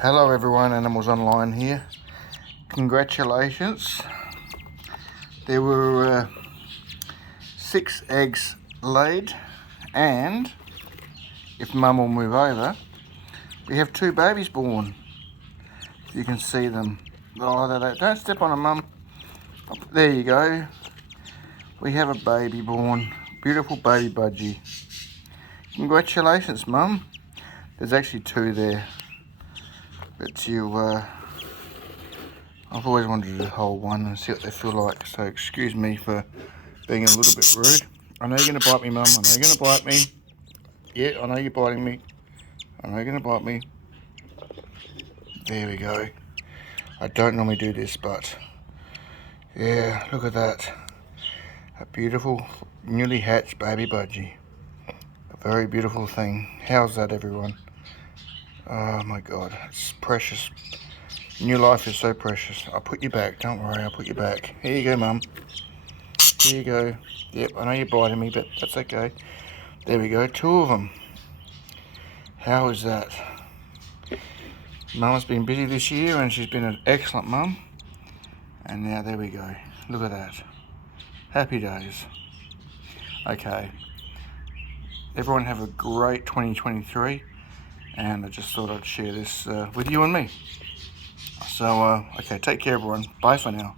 Hello everyone, Animals Online here. Congratulations. There were 6 eggs laid, and if Mum will move over, we have 2 babies born. You can see them. Oh, don't step on them, Mum. There you go. We have a baby born. Beautiful baby budgie. Congratulations, Mum. There's actually 2 there. But I've always wanted to hold one and see what they feel like, so excuse me for being a little bit rude. I know you're going to bite me, Mum. I know you're going to bite me. Yeah, I know you're biting me. I know you're going to bite me. There we go. I don't normally do this, but yeah, look at that. A beautiful, newly hatched baby budgie. A very beautiful thing. How's that, everyone? Oh my God, it's precious. New life is so precious. I'll put you back, don't worry, I'll put you back. Here you go, Mum. Here you go. Yep, I know you're biting me, but that's okay. There we go, 2 of them. How is that? Mum's been busy this year and she's been an excellent mum. And now there we go. Look at that. Happy days. Okay. Everyone have a great 2023. And I just thought I'd share this with you and me. So, okay, take care everyone. Bye for now.